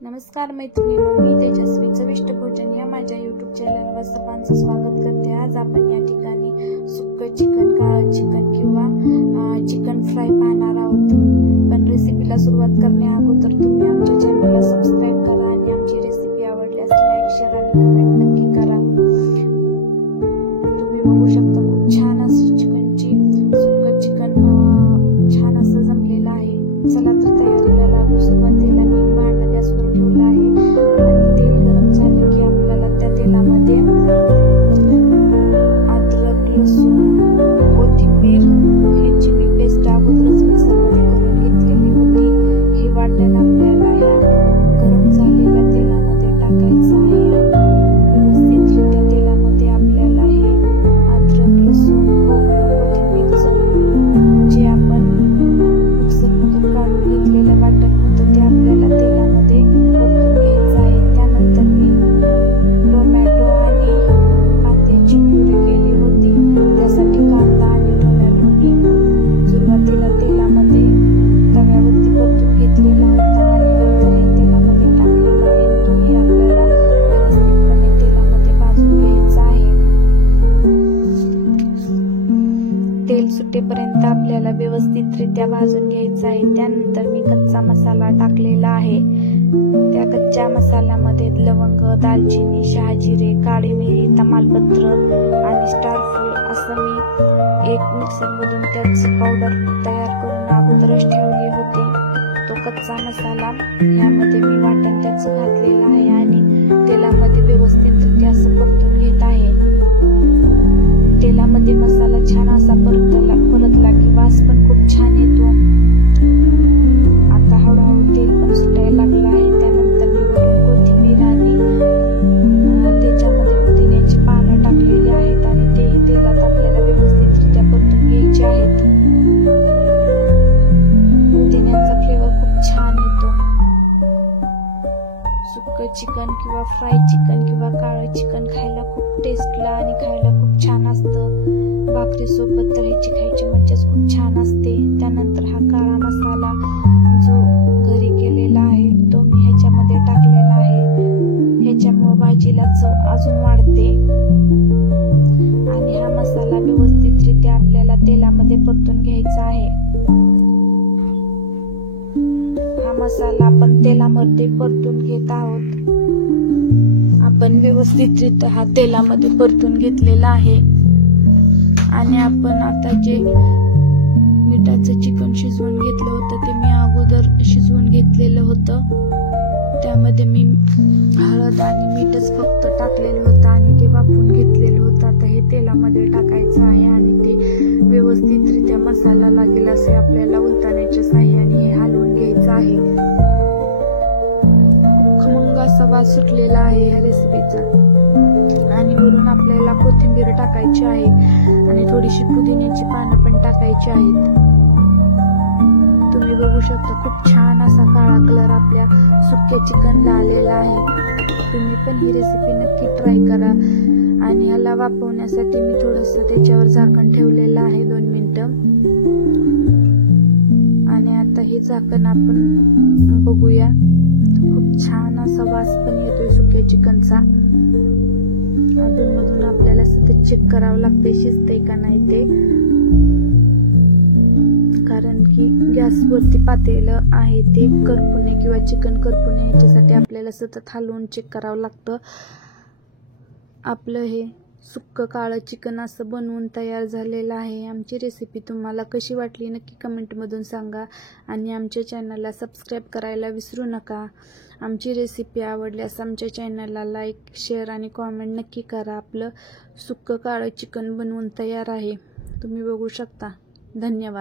नमस्कार मैत्रिणींनो, मी तेजस्वी चविष्ट भोजन या माझ्या यूट्यूब चॅनलवर सर्वांचं स्वागत करते। आज आपण या ठिकाणी सुक्कं चिकन, काळं चिकन किंवा चिकन फ्राय पाहणार आहोत। पण रेसिपीला सुरुवात करण्या अगोदर तुम्ही आमच्या चॅनलला सबस्क्राईब करा आणि आमची रेसिपी आवडल्यास लाईक, शेअर आणि कमेंट नक्की करा। तुम्ही बघू शकता खूप छान अशी चिकनची सुक्कं चिकन छान असं जमलेलं आहे। चला तर तयारीला लागू। सुरुवातीला मी भांडं गॅसवर ठेवलं आहे आणि तेल गरम झाले की आपल्याला त्या तेलामध्ये अद्रक, लसूण, कोथिंबीर ह्याची मी पेस्ट अगोदरच मिक्सरमध्ये करून घेतलेली होती। हे वाटण आपल्याला या गरम झालेल्या तेलामध्ये टाकायचं आहे। व्यवस्थितरित्या तेलामध्ये आपल्याला हे अद्रक, लसूण, खोबरं, कोथिंबीरचं जे आपण मिक्सरमधून काढून घेतलेलं वाटण होतं ते आपल्याला तेलामध्ये परतून घ्यायचं आहे। त्यानंतर मी टोमॅटो आणि कांद्याची प्युरी केली होती। त्यासाठी कांदा आणि टोमॅटो मी सुरुवातीला तेलामध्ये तव्यावरती परतून घेतलेला होता आणि नंतर हे तेलामध्ये टाकलेला आहे। तोही आपल्याला व्यवस्थितपणे तेलामध्ये भाजून घ्यायचा आहे। तेल सुटेपर्यंत आपल्याला व्यवस्थितरित्या भाजून घ्यायचं आहे। त्यानंतर मी कच्चा मसाला टाकलेला आहे। त्या कच्च्या मसाल्यामध्ये लवंग, दालचिनी, शहाजिरे, काळी मिरी, तमालपत्र आणि स्टारफूल असं मी एक मिक्सरमधून त्याची पावडर तयार करून अगोदरच ठेवली होती। तो कच्चा मसाला यामध्ये मी वाटण त्याचं घातलेलं आहे आणि तेलामध्ये व्यवस्थितरित्या असं परतून घेत आहे। तेलामध्ये मसाला छान असा परतला की वास पण खूप छान येतो। आता हळूहळू तेल पण सुटायला लागलं आहे। त्यानंतर मी वरून कोथिंबीर आणि त्याच्यामध्ये पुदिन्याची पानं टाकलेली आहेत आणि तेही तेलात आपल्याला व्यवस्थितरित्या परतून घ्यायचे आहेत। पुदिन्याचा फ्लेवर खूप छान येतो। सुक्कं चिकन किंवा फ्राय चिकन किंवा काळं चिकन खायला खूप टेस्टला आणि खायला खूप छान असतं। भाकरी सोबत तर ह्याची खायची मजाच खूप छान असते। त्यानंतर हा काळा मसाला जो घरी केलेला आहे तो मी ह्याच्यामध्ये टाकलेला आहे। ह्याच्यामुळे भाजीला चव अजून वाढते आणि हा मसाला व्यवस्थितरित्या आपल्याला तेलामध्ये परतून घ्यायचा आहे। हा मसाला आपण तेलामध्ये परतून घेत आहोत। आपण व्यवस्थितरित्या हा तेलामध्ये परतून घेतलेला आहे आणि आपण आता जे मिठाचं चिकन शिजवून घेतलं होतं ते मी अगोदर शिजवून घेतलेलं होतं। त्यामध्ये मी हळद आणि मीठच फक्त टाकलेलं होतं आणि ते वाफवून घेतलेलं होतं। आता हे तेलामध्ये टाकायचं आहे आणि ते व्यवस्थितरित्या मसाला लागेल असे आपल्याला उलटण्याच्या साहाय्याने हे हलवून घ्यायचं आहे। खूप खमंग असा वास सुटलेला आहे या रेसिपीचा आणि वरून आपल्याला कोथिंबीर टाकायची आहे आणि थोडीशी पुदिन्याची पानं पण टाकायची आहेत। तुम्ही बघू शकता खूप छान असा काळा कलर आपल्या सुक्या चिकनला आलेला आहे। तुम्ही पण ही रेसिपी नक्की ट्राय करा आणि याला वाफवण्यासाठी मी थोडंसं त्याच्यावर झाकण ठेवलेलं आहे 2 मिनिटं आणि आता हे झाकण आपण बघूया। खूप छान असा वास पण येतोय सुक्या चिकनचा। अधूनमधून आपल्याला सतत चेक करावं लागतंय शिजतंय का नाही ते, कारण की गॅसवरती पातेलं आहे ते करपू नये किंवा चिकन करपू नये याच्यासाठी आपल्याला सतत हलवून चेक करावं लागतं। आपलं हे सुक्कं काळं चिकन असं बनवून तयार झालेलं आहे। आमची रेसिपी तुम्हाला कशी वाटली नक्की कमेंटमधून सांगा आणि आमच्या चॅनलला सबस्क्राईब करायला विसरू नका। आमची रेसिपी आवडल्यास आमच्या चॅनलला लाईक, शेअर आणि कॉमेंट नक्की करा। आपलं सुक्कं काळं चिकन बनवून तयार आहे। तुम्ही बघू शकता। धन्यवाद।